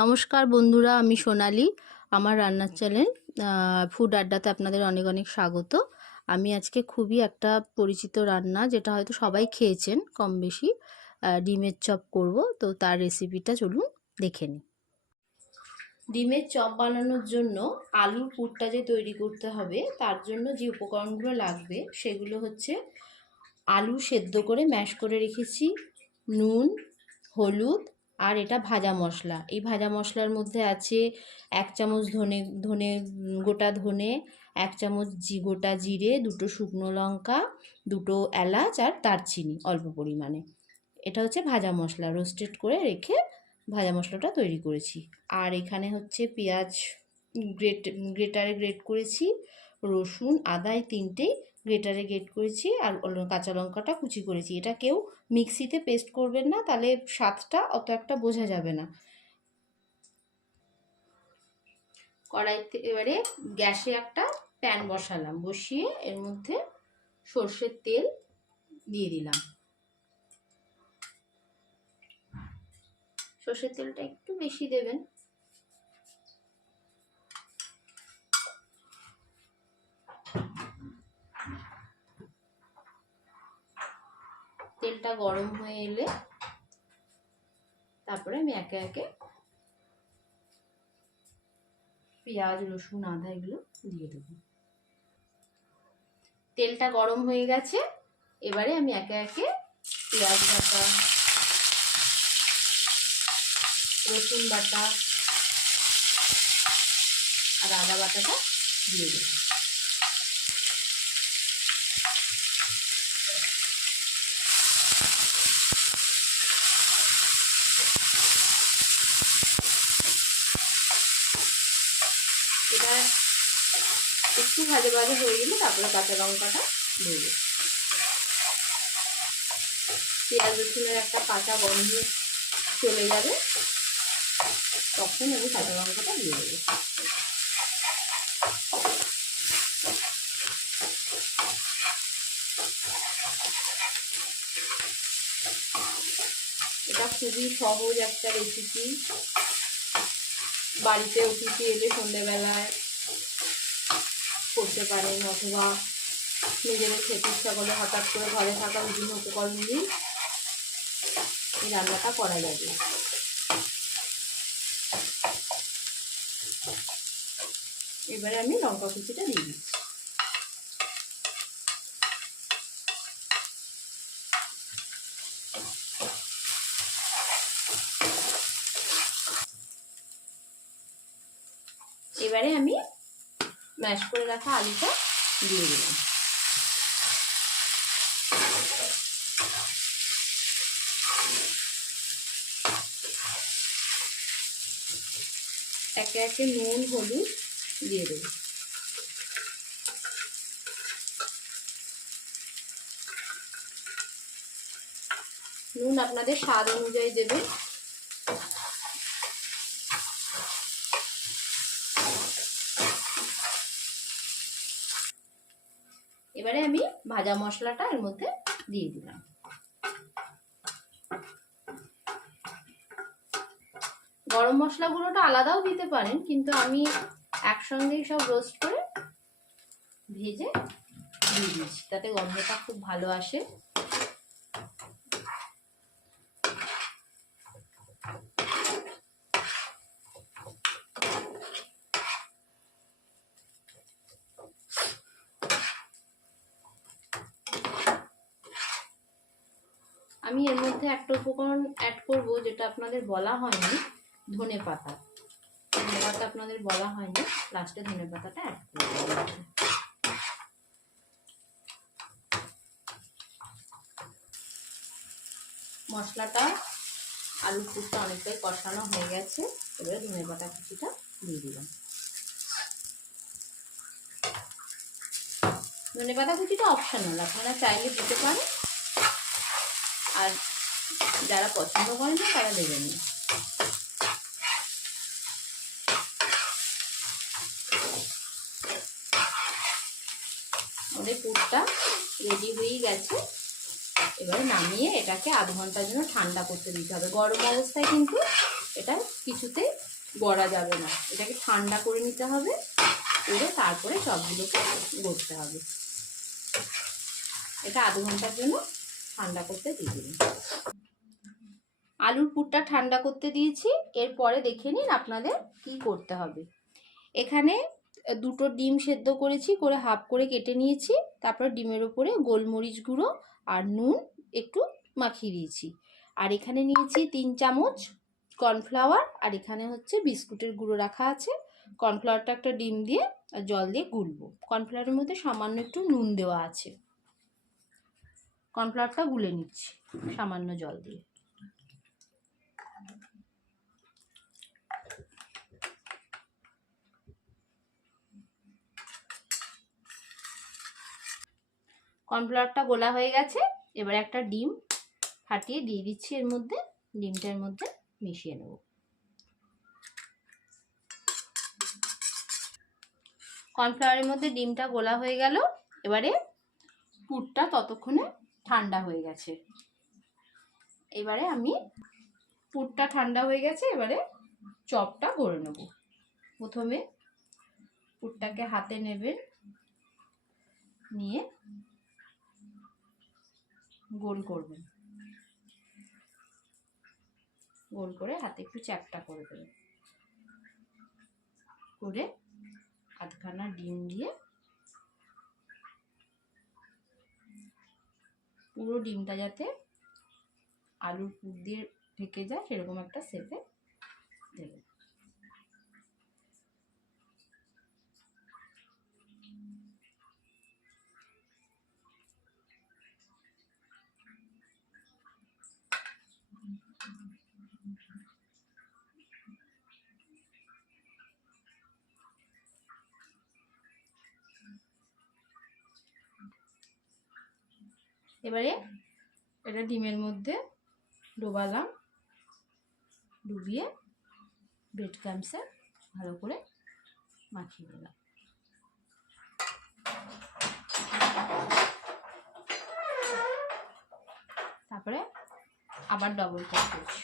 নমস্কার বন্ধুরা, আমি সোনালি। আমার রান্নার চ্যানেল ফুড আড্ডাতে আপনাদের অনেক অনেক স্বাগত। আমি আজকে খুবই একটা পরিচিত রান্না, যেটা হয়তো সবাই খেয়েছেন কম বেশি, ডিমের চপ করব। তো তার রেসিপিটা চলুন দেখে নিই। ডিমের চপ বানানোর জন্য আলুর পুরটা যে তৈরি করতে হবে, তার জন্য যে উপকরণগুলো লাগবে সেগুলো হচ্ছে: আলু সেদ্ধ করে ম্যাশ করে রেখেছি, নুন, হলুদ, আর এটা ভাজা মশলা। এই ভাজা মশলার মধ্যে আছে 1 চামচ গোটা ধনে, 1 চামচ গোটা জিরে, 2টো শুকনো লঙ্কা, 2টো এলাচ আর দারচিনি অল্প পরিমাণে। এটা হচ্ছে ভাজা মশলা, রোস্টেড করে রেখে ভাজা মশলাটা তৈরি করেছি। আর এখানে হচ্ছে পেঁয়াজ গ্রেটারে গ্রেট করেছি, রসুন আদা এই তিনটেই গ্রেটারে গ্রেট করেছি, আর কাঁচা লঙ্কাটা কুচি করেছি। এটা কেউ মিক্সিতে পেস্ট করবেন না, তাহলে স্বাদটা অত একটা বোঝা যাবে না। কড়াইতে এবারে গ্যাসে একটা প্যান বসালাম, বসিয়ে এর মধ্যে সর্ষের তেল দিয়ে দিলাম। সর্ষের তেলটা একটু বেশি দেবেন। তেলটা গরম হয়ে এলে তারপরে আমি একে একে পেঁয়াজ, রসুন, আদা এগুলো দিয়ে দেবো। তেলটা গরম হয়ে গেছে, এবারে আমি একে একে পেঁয়াজ বাটা, রসুন বাটা আর আদা বাটাটা দিয়ে দেবো। এটা একটু ভাজা ভাজা হয়ে গেলে তারপরে কাঁচা লঙ্কাটা দেবো। পেঁয়াজ রসুনের একটা কাঁচা গন্ধ চলে যাবে, তখন আমি কাঁচা লঙ্কাটা দিয়ে দেবো। এটা খুবই সহজ একটা রেসিপি। বাড়িতে অতিথি এলে সন্ধ্যেবেলায় করতে পারেন, অথবা নিজেদের খেতে ইচ্ছা করলে হঠাৎ করে ঘরে থাকা বিভিন্ন উপকরণ দিয়ে এই রান্নাটা করা যাবে। এবারে আমি লঙ্কা কুচিটা দিয়ে দিচ্ছি। এবারে আমি ম্যাশ করে রাখা আলুটা দিয়ে দিলাম। একে একে নুন, হলুদ দিয়ে দেবো। নুন আপনাদের স্বাদ অনুযায়ী দেবেন। এবারে আমি ভাজা মশলাটা এর মধ্যে দিয়ে দিলাম। গরম মশলা গুঁড়োটা আলাদাও দিতে পারেন, কিন্তু আমি একসঙ্গেই সব রোস্ট করে ভেজে দিয়ে দিচ্ছি, তাতে গন্ধটা খুব ভালো আসে। আমি এর মধ্যে একটা উপকরণ অ্যাড করব, যেটা আপনাদের বলা হয়নি, ধনে পাতা। ধনে পাতা আপনাদের বলা হয়নি, লাস্টে ধনে পাতাটা অ্যাড করব। মশলাটা, আলু পুরটা অনেকটাই কষানো হয়ে গেছে, এবারে ধনে পাতা কুচিটা দিয়ে দিলাম। ধনে পাতা কুচিটা অপশনাল, আপনারা চাইলে দিতে পারেন, আর যারা পছন্দ করেন না তারা দেবেন না। আমাদের পুরটা রেডি হয়ে গেছে, এবারে নামিয়ে এটাকে আধ ঘন্টার জন্য ঠান্ডা করতে দিতে হবে। গরম অবস্থায় কিন্তু এটা কিছুতেই গড়া যাবে না, এটাকে ঠান্ডা করে নিতে হবে, করে তারপরে চপগুলোকে গড়তে হবে। এটা আধ ঘন্টার জন্য ঠান্ডা করতে দিয়ে দিন। আলুর পুরটা ঠান্ডা করতে দিয়েছি, এরপরে দেখে নিন আপনাদের কি করতে হবে। এখানে দুটো ডিম সেদ্ধ করেছি, করে হাফ করে কেটে নিয়েছি। তারপর ডিমের ওপরে গোলমরিচ গুঁড়ো আর নুন একটু মাখিয়ে দিয়েছি। আর এখানে নিয়েছি 3 চামচ কর্নফ্লাওয়ার, আর এখানে হচ্ছে বিস্কুটের গুঁড়ো রাখা আছে। কর্নফ্লাওয়ারটা একটা ডিম দিয়ে আর জল দিয়ে গুলবো। কর্নফ্লাওয়ারের মধ্যে সামান্য একটু নুন দেওয়া আছে। কর্নফ্লাওয়ারটা গুলে নিচ্ছি সামান্য জল দিয়ে। কর্নফ্লাওয়ারটা গোলা হয়ে গেছে, এবার একটা ডিম ফাটিয়ে দিয়ে দিচ্ছি এর মধ্যে, ডিমটার মধ্যে মিশিয়ে নেব। কর্নফ্লাওয়ারের মধ্যে ডিমটা গোলা হয়ে গেল, এবারে পুরটা ততক্ষণে ঠান্ডা হয়ে গেছে। এবারে আমি পুরটা ঠান্ডা হয়ে গেছে, এবারে চপটা গড়ে নেব। প্রথমে পুরটাকে হাতে নেবেন, নিয়ে গোল করবেন, গোল করে হাতে একটু চ্যাপটা করে দেবেন, করে আধখানা ডিম দিয়ে পুরো ডিমটা যাতে আলুর পুর দিয়ে ঢেকে যায় সেরকম একটা শেপে দেবেন। এবারে এটা ডিমের মধ্যে ডোবালাম, ডুবিয়ে ব্রেড ক্রাম্বসে ভালো করে মাখিয়ে দিলাম। তারপরে আবার ডবল কোট করছি।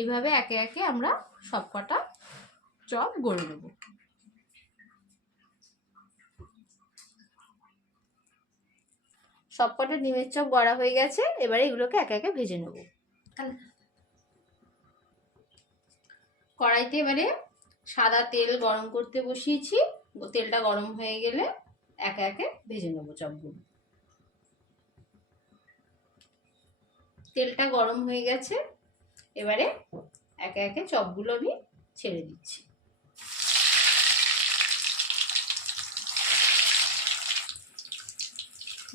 এইভাবে একে একে আমরা সবকটা চপ গড়ে নেব। সবকটা ডিমের চপ গড়া হয়ে গেছে, এবারে এগুলোকে একে একে ভেজে নেব। কড়াইতে এবারে সাদা তেল গরম করতে বসিয়েছি, তেলটা গরম হয়ে গেলে একে একে ভেজে নেব চপগুলো। তেলটা গরম হয়ে গেছে, এবারে একে একে চপগুলো আমি ছেড়ে দিচ্ছি।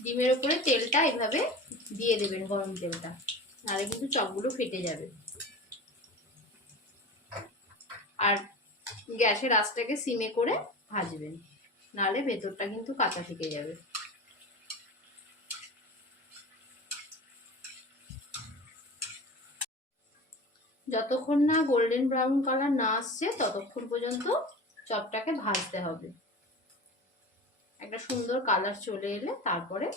ডিমের উপরে তেলটা এভাবে দিয়ে দেবেন, গরম তেলটা, নাহলে কিন্তু চপগুলো ফেটে যাবে। আর গ্যাসের আঁচটাকে সিমে করে ভাজবেন, নাহলে ভেতরটা কিন্তু কাঁচা থেকে যাবে। যতক্ষণ না গোল্ডেন ব্রাউন কালার না আসছে ততক্ষণ পর্যন্ত চপটাকে ভাজতে হবে। একটা সুন্দর কালার চলে এলে তারপরে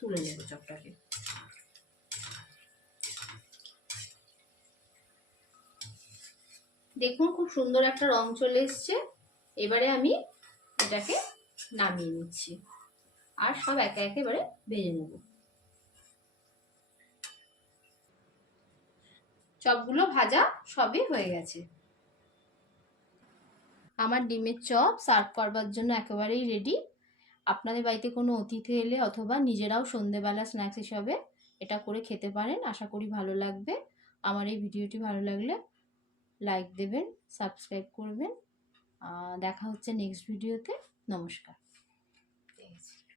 তুলে নেব চপটাকে। দেখুন খুব সুন্দর একটা রং চলে এসছে। এবারে আমি এটাকে নামিয়ে নিচ্ছি, আর সব একে একে এবারে ভেজে নেব। চপগুলো ভাজা সবই হয়ে গেছে। আমার ডিমের চপ সার্ভ করবার জন্য একেবারেই রেডি। আপনাদের বাড়িতে কোনো অতিথি এলে অথবা নিজেরাও সন্ধেবেলা স্ন্যাক্স হিসাবে এটা করে খেতে পারেন। আশা করি ভালো লাগবে। আমার এই ভিডিওটি ভালো লাগলে লাইক দেবেন, সাবস্ক্রাইব করবেন। দেখা হচ্ছে নেক্সট ভিডিওতে। নমস্কার।